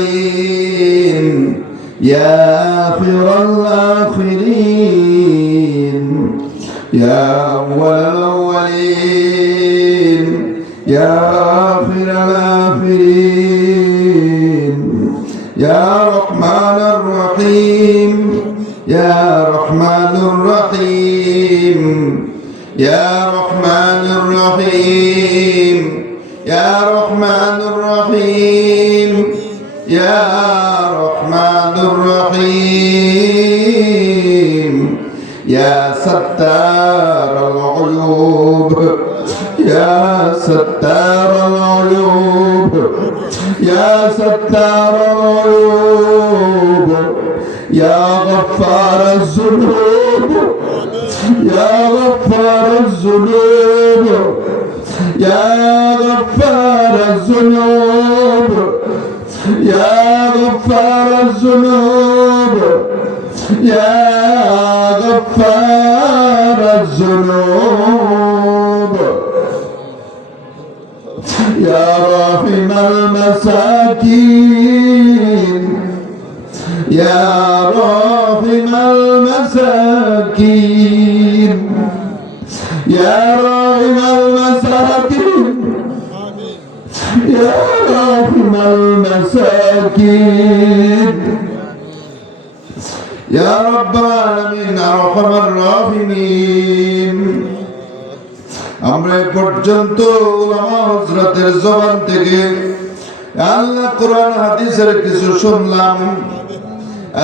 الأولين يا آخر الآخرين. يا أول الأولين. يا آخر الآخرين. يا رحمن الرحيم. يا رحمن الرحيم. يا رحمن الرحيم. يا رحمن الرحيم. يا رحمن الرحيم يا ستار العيوب يا ستار العيوب يا ستار العيوب يا يا غفار الذنوب يا راحم المساكين يا راحم المساكين يا راحم المساكين يا راحم المساكين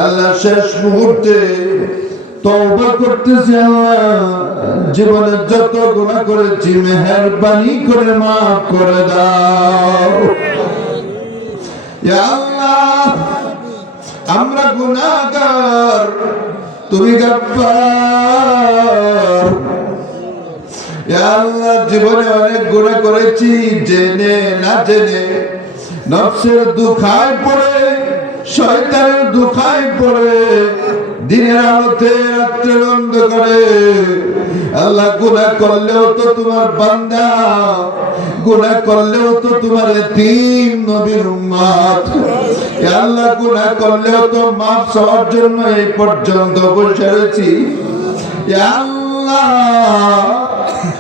আল্লাহ শেষ মুহূর্তে করতেছি জীবনে যত গুণা করেছি মেহরবানি করে মাফ করে দাও। আল্লাহ। আমরা গুনাহগার, তুমি গাফফার। ইয়া আল্লাহ, জীবনে অনেক গুনাহ করেছি, জেনে না জেনে। নফসের দুখায় পড়ে, শয়তানের দুখায় পড়ে। দিনের আলোতে রাত্রের অন্ধকারে আল্লাহ গুনাহ করলেও তো তোমার বান্দা। গুনাহ করলেও তো তোমার এতিম নবীর উম্মত। আল্লাহ গুনাহ করলেও তো মাফ চাওয়ার জন্য এই পর্যন্ত বসে রয়েছি।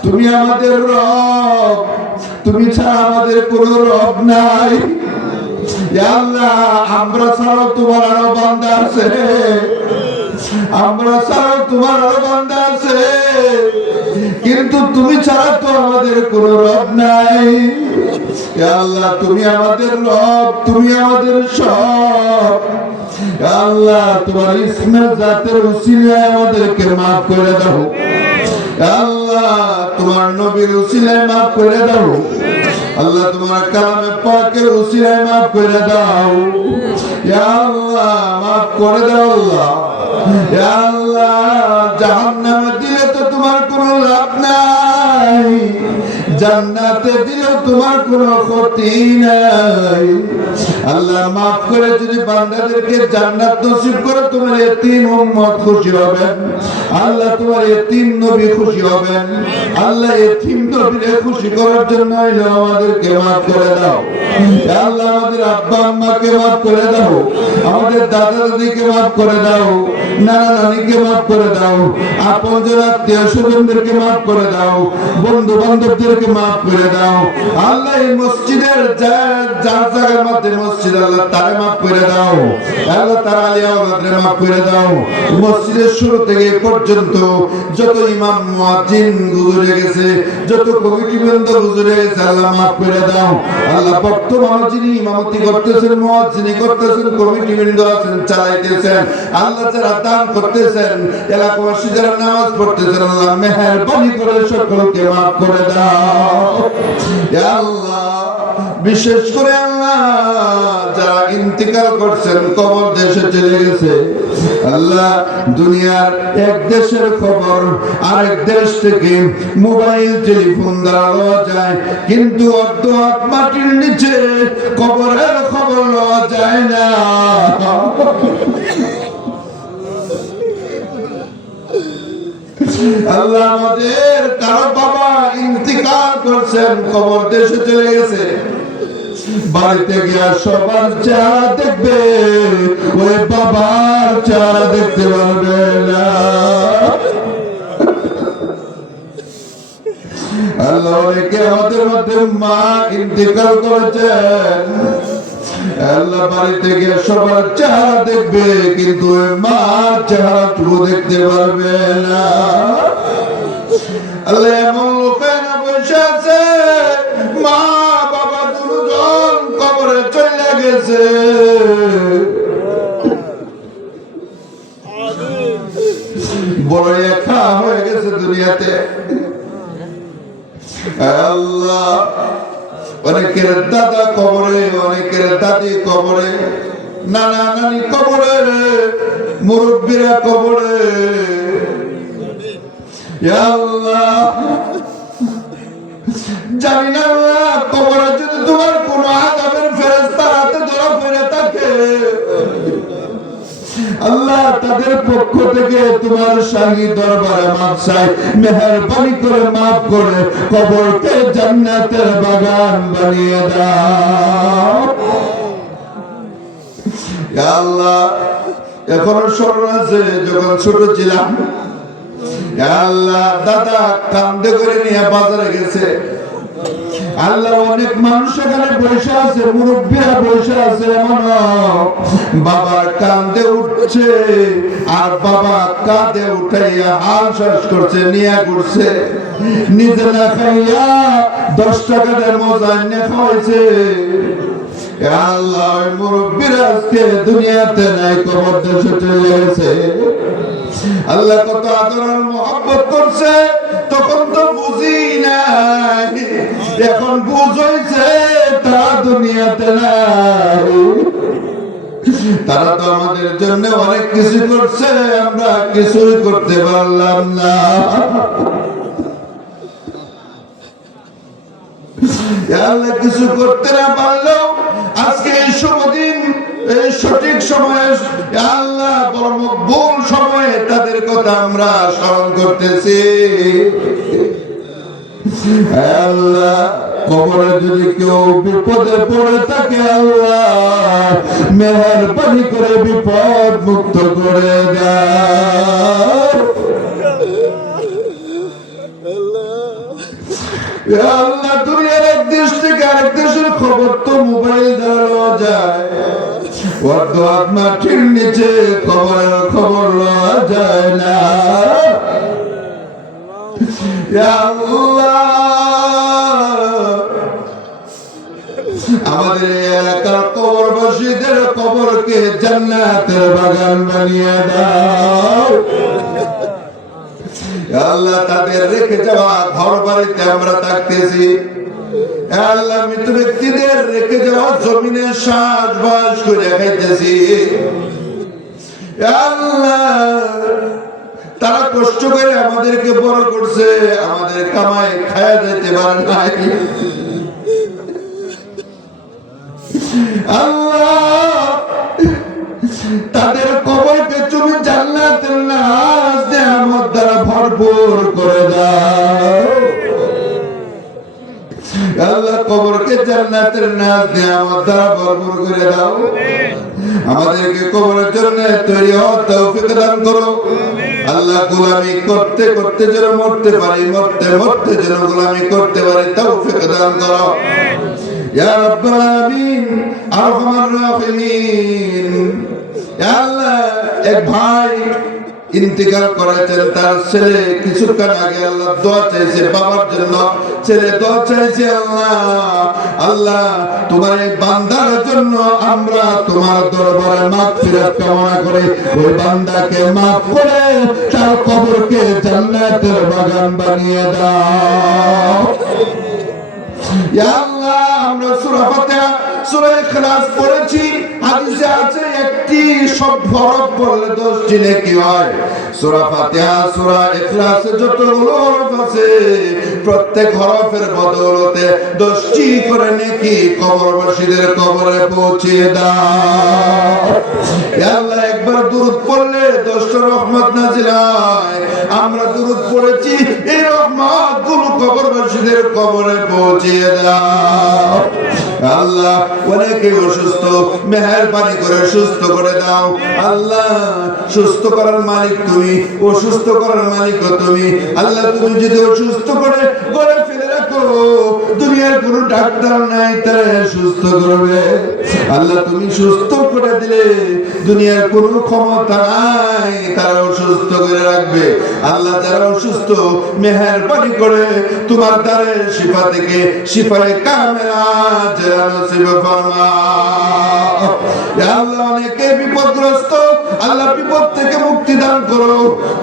তুমি আমাদের রব। তুমি ছাড়া আমাদের কোনো রব নাই। আমরা ছাড়াও তোমার আরও বান্দা আছে। আমরা ছাড়াও তোমার আরও বান্দা আছে। কিন্তু তুমি ছাড়া তো আমাদের কোনো রব নাই। আল্লাহ, তুমি আমাদের রব, তুমি আমাদের সব। আল্লাহ, তোমার ইসমের জাতের উসিলায় আমাদেরকে মাফ করে দাও। আল্লাহ, তোমার নবীর উসিলায় মাফ করে দাও। আল্লাহ, তোমার কালামে পাকের উসিলায় মাফ করে দাও। আল্লাহ, মাফ করে দাও আল্লাহ। জান্নাতে দিলেও তোমার কোনো ক্ষতি নাই। আল্লাহ মাফ করে যদি বান্দাদেরকে জান্নাত নসিব করে তোমার এতিম উম্মত খুশি হবেন। আল্লাহ তোমার এতিম নবী খুশি হবেন। আল্লাহ এতিম নবীরে খুশি করার জন্য আমাদেরকে মাফ করে দাও। আল্লাহ, আমাদের আব্বা আম্মাকে মাফ করে দাও। আমাদের দাদা দাদিকে মাফ করে দাও। মসজিদের শুরু থেকে পর্যন্ত যত ইমাম গুজরে গেছে, যত কমিটি বৃন্দ গুজরে গেছে, আল্লাহ মাফ করে দাও। আল্লাহ বর্তমানে যিনি ইমামতি করতেছেন মুয়াজ্জিনি করতেছেন আছেন, চালাইতেছেন, আল্লাহ দান করতেছেন। এলাকাবাসী যারা নামাজ পড়তেছেন, আল্লাহ মেহেরবানি করে সকলকে মাফ করে দাও। আল্লাহ, বিশেষ করে আল্লাহ, যারা ইন্তিকাল করছেন, কবর দেশে চলে গেছে। আল্লাহ, দুনিয়ার এক দেশের খবর, আরেক দেশ থেকে মোবাইল, টেলিফোন দ্বারা লওয়া যায়। কিন্তু অর্ধ মাটির নিচে কবরের খবর লওয়া যায় না। আল্লাহ আমাদের কারও বাবা ইন্তিকাল করছেন, কবর দেশে চলে গেছে। বাড়িতে গিয়া সবার চেহারা দেখবে, ওই বাবার চেহারা দেখতে পারবে না। আল্লাহ অনেকে আমাদের মধ্যে মা ইন্তিকাল করেছেন আল্লাহ বাড়িতে গিয়ে সবার চেহারা দেখবে, কিন্তু মার চেহারা টুকু দেখতে পারবে না। আল্লাহ এমন লোকের বসে আছে, মা বাবা দুজন কবরে চলে গেছে। বড় একা হয়ে গেছে দুনিয়াতে। আল্লাহ, অনেকের কবরে নানা নানি কবরে মুরব্বীরা কবরে। জানি না কবরে যদি তোমার কোন আদাবের ফেরেস্তা হাতে ধরা পড়ে থাকে, আল্লাহ তাদের পক্ষ থেকে তোমার শাহী দরবারে মাফ চাই, মেহরবানি করে মাফ করে কবরকে জান্নাতের বাগান বানিয়ে দাও। এখনও স্মরণ যখন ছোট ছিলাম, আল্লাহ দাদা কান্দে করে নিয়ে বাজারে গেছে। আল্লাহ অনেক মানুষ এখানে বসে আছে, মুরব্বীরা বসে আছে এমন বাবার কান্দে উঠছে, আর বাবা কাঁদে উঠাইয়া হাল শ্বাস করছে, নিয়া করছে নিজে না খাইয়া দশ টাকার মজা এনে খাওয়াইছে। এ আল্লাহ মুরব্বীরা আজকে দুনিয়াতে নাই কবর দেশে চলে গেছে আল্লাহ কত আদর আর মহব্বত করছে, তখন তো বুঝি নাই। এখন বুঝ তা দুনিয়াতে নাই। তারা তো আমাদের জন্য অনেক কিছু করছে, আমরা কিছুই করতে পারলাম না। আল্লাহ কিছু করতে না পারলেও আজকে এই শুভ দিন এই সঠিক সময়ে আল্লাহ ভুল সময়ে তাদের কথা আমরা স্মরণ করতেছি। আল্লাহ, কবরে যদি কেউ বিপদে পড়ে থাকে, আল্লাহ মেহরবানি করে বিপদ মুক্ত করে দেয়। আল্লাহ, দুনিয়ার এক দেশ থেকে আরেক দেশের খবর তো মাটির নিচে খবর লওয়া যায় না। আমাদের এলাকার কবরবাসীদের কবরকে জান্নাতের বাগান বানিয়ে দাও। আল্লাহ, তাদের রেখে যাওয়া ঘর বাড়িতে আমরা থাকতেছি। আল্লাহ মৃত ব্যক্তিদের রেখে যাওয়া জমিনে শ্বাস বাস করে খাইতেছি। আল্লাহ, তারা কষ্ট করে আমাদেরকে বড় করছে, আমাদের কামাই খায়া যেতে পারে নাই। আল্লাহ জান্নাতের নাজ নেয়ামত দ্বারা ভরপুর করে দাও। আমাদেরকে কবরের জন্য তৈরি হওয়ার তৌফিক দান করো। আল্লাহ গোলামি করতে করতে যেন মরতে পারি, মরতে মরতে যেন গোলামি করতে পারি, তৌফিক দান করো। ইয়া রাব্বাল আলামিন, আরহামার রাহিমিন। ইয়া আল্লাহ, এক ভাই ইন্তিকাল করেছেন তার ছেলে। কিছুক্ষণ আগে আল্লাহ দোয়া চাইছে বাবার জন্য। ছেলে দোয়া চাইছে, আল্লাহ আল্লাহ, তোমার এই বান্দার জন্য আমরা তোমার দরবারে মাফ ফিরাত কামনা করে। ওই বান্দাকে মাফ করে তার কবরকে জান্নাতের বাগান বানিয়ে দাও। ইয়া আমরা সূরা ফাতিহা, সূরা ইখলাস পড়েছি। হাদিসে আছে একটি হরফ 10 টি নেকি হয়? সূরা ফাতিহা, সূরা ইখলাসে যতগুলো হরফ আছে, প্রত্যেক হরফের বদলতে 10 টি করে নেকি কবরবাসীদের কবরে পৌঁছিয়ে দাও। আল্লাহ একবার দুরূদ পড়লে দোষ রহমত নাজিল আমরা দুরূদ পড়েছি এই রহমত মসজিদের কবরে পৌঁছিয়ে দাও। আল্লাহ অনেকে অসুস্থ, মেহরবানি করে সুস্থ করে দাও। আল্লাহ, সুস্থ করার মালিক তুমি, অসুস্থ করার মালিক তুমি। আল্লাহ তুমি যদি অসুস্থ করে রাখো দুনিয়ার কোনো ডাক্তার নাই, তারা সুস্থ করবে। আল্লাহ, তুমি সুস্থ করে দিলে দুনিয়ার কোনো ক্ষমতা নাই তারা অসুস্থ করে রাখবে। আল্লাহ যারা অসুস্থ মেহেরবানি করে, তোমার দ্বারে শিফা থেকে শিফায় কামেলা জেলা নসিব ফরমা। আল্লাহ, অনেকে বিপদগ্রস্ত, আল্লাহ বিপদ থেকে মুক্তি দান করো।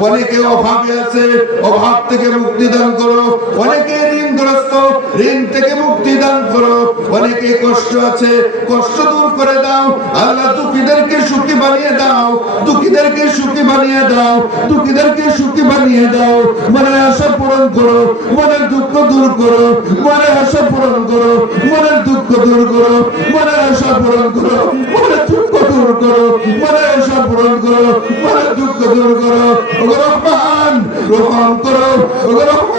অনেকে অভাবে আছে, অভাব থেকে মুক্তি দান করো। অনেকে ঋণগ্রস্ত ঋণ থেকে মুক্তি দান করো। অনেকে কষ্ট আছে, কষ্ট দূর করে দাও। আল্লাহ দুঃখীদেরকে সুখী বানিয়ে দাও, দুঃখীদেরকে সুখী বানিয়ে দাও, দুঃখীদেরকে সুখী বানিয়ে দাও। মনের আশা পূরণ করো, মনের দুঃখ দূর করো, মনের আশা পূরণ করো, মনের দুঃখ দূর করো, মনের আশা পূরণ করো, মনের দুঃখ দূর করো, মনের আশা পূরণ করো, মনের দুঃখ দূর করো। রহমান রহমান করো। রহমান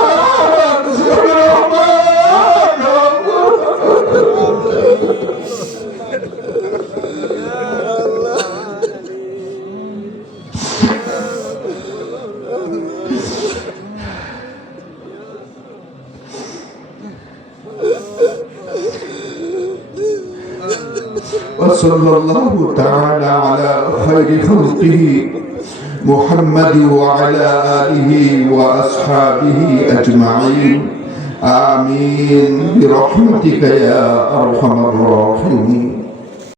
وصلى الله تعالى على خير خلقه محمد وعلى آله وأصحابه أجمعين. آمين. برحمتك يا أرحم الراحمين.